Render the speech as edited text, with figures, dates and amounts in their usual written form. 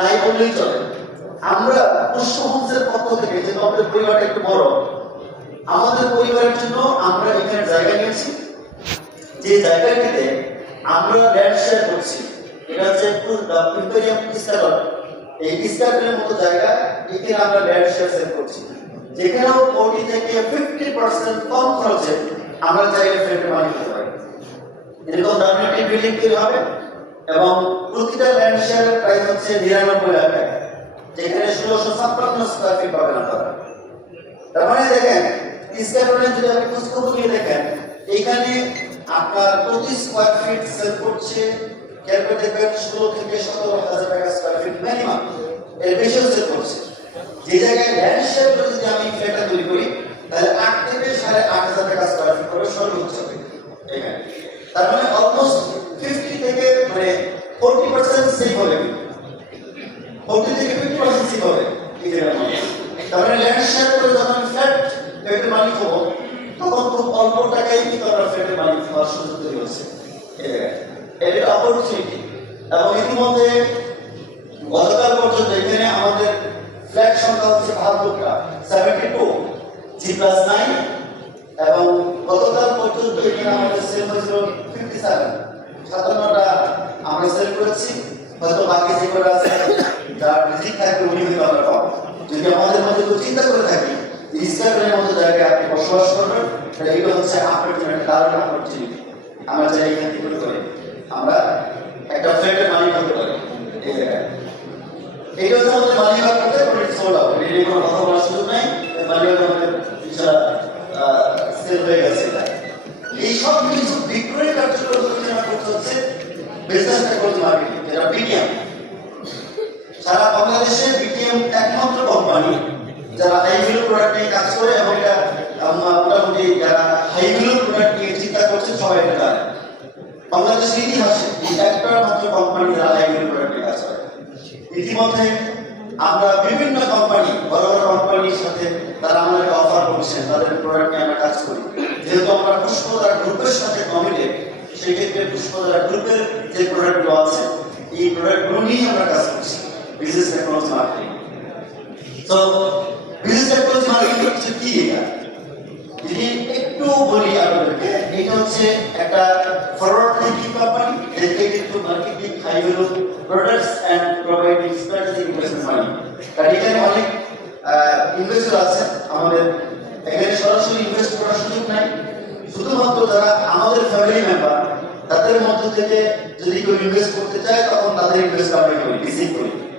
নাই বললেই চলে। আমরা পুষ্প হোমসের পক্ষ থেকে, যেহেতু আমাদের পরিবারটা একটু বড়, আমাদের পরিবারের জন্য আমরা এখানে জায়গা নিয়েছি, যে জায়গাটিতে আমরা ল্যান্ড শেয়ার করছি। এটা হচ্ছে ইম্পেরিয়াম ইস্কাটন, এই ইস্কাটনের মতো জায়গা, এখানে আমরা ল্যান্ড শেয়ার সেল করছি, যেখানেও 40 থেকে 50% কম খরচে আমরা জায়গা ফ্ল্যাটের মালিক হতে পারি। এরকম দামি একটি বিল্ডিং তৈরি হবে এবং প্রতিটা ল্যান্ড শেয়ারের প্রাইস হচ্ছে 99 লাখ টাকা, যেখানে 1656 স্কয়ার ফিট পাবেন আপনারা। তার মানে দেখেন, ইস্কাটনে যদি আপনি খোঁজখবর নিয়ে দেখেন, এখানে আপনার প্রতি স্কয়ার ফিট সেল করছে ক্যালকুলেট দেখবেন 16 থেকে 17,000 টাকা স্কয়ার ফিট মিনিমাম, এর বেশিও সেল করছে। যে জায়গায় ল্যান্ড শেয়ার করে যদি আমি ফ্ল্যাটটা তৈরি করি, তাহলে 8 থেকে 8,500 টাকা স্কয়ার ফিট করে সর্বোচ্চ হবে এখানে। তার মানে অলমোস্ট 50 থেকে 40% সেভ হবে, 40 থেকে 50% সেভ হবে এই জায়গার মধ্যে। তার মানে ল্যান্ড শেয়ার করে যখন ফ্ল্যাটের মালিক হবো, তখন খুব অল্প টাকায় কিন্তু আমরা ফ্ল্যাটের মালিক হওয়ার সুযোগ তৈরি হচ্ছে এই জায়গায়। এটা অপরচুনিটি। এবং ইতিমধ্যে গতকাল পর্যন্ত এখানে আমাদের ফ্ল্যাট সংখ্যা হচ্ছে 72টা, 72 G+9, এবং গতকাল পর্যন্ত এখানে আমাদের সেল হয়েছিল 57টা আমরা সেল করেছি। হয়তো বাকি যে করে আছে যার রিজিক থাকবে উনি হয়তো আমরা পাবো। যদি আমাদের মধ্যে কেউ চিন্তা করে থাকি ইস্কাটনের মতো জায়গায় আপনি বসবাস করবেন, তাহলে এটা হচ্ছে আপনার জন্য একটা দারুণ অপরচুনিটি। আমরা চাই এখান থেকে করে আমরা একটা ফ্ল্যাটের মালিক হতে পারি এই জায়গায়। এইটা হচ্ছে আমাদের মালিবাগ করতে সোল্ড আউট, এটা কোনো কথা বলার সুযোগ নাই। মালিবাগ আমাদের সেল হয়ে গেছে। এই সব কিছু বিক্রয় কার্যক্রম পরিচালনা করতে হচ্ছে বিজনেস টেকনোলজি মার্কেটিং, যেটা বিটিএম। সারা বাংলাদেশে বিটিএম একমাত্র কোম্পানি যারা হাই ভ্যালু প্রোডাক্ট নিয়ে কাজ করে, এবং এটা মোটামুটি যারা হাই ভ্যালু প্রোডাক্ট নিয়ে চিন্তা করছে সবাই এটা জানে। বাংলাদেশের ইতিহাসে একটা মাত্র কোম্পানি যারা হাই ভ্যালু প্রোডাক্ট নিয়ে কাজ করে। ইতিমধ্যে আমরা বিভিন্ন কোম্পানি, বড় বড় কোম্পানির সাথে তারা আমাদেরকে অফার করছেন, তাদের প্রোডাক্ট নিয়ে আমরা কাজ করি। যেহেতু আমরা পুষ্পধারা গ্রুপের সাথে কমিটেড, সেক্ষেত্রে পুষ্পধারা গ্রুপের যে প্রোডাক্টগুলো আছে, এই প্রোডাক্টগুলো নিয়ে আমরা কাজ করছি বিজনেস টেকনোলজি মার্কেটিং। তো বিজনেস টেকনোলজি মার্কেটিং হচ্ছে কি? এটা যদি একটু বলি আপনাদেরকে, এটা হচ্ছে একটা forward thinking company dedicated to marketing high value products and providing strategic investment money। আর এখানে অনেক ইনভেস্টর আছে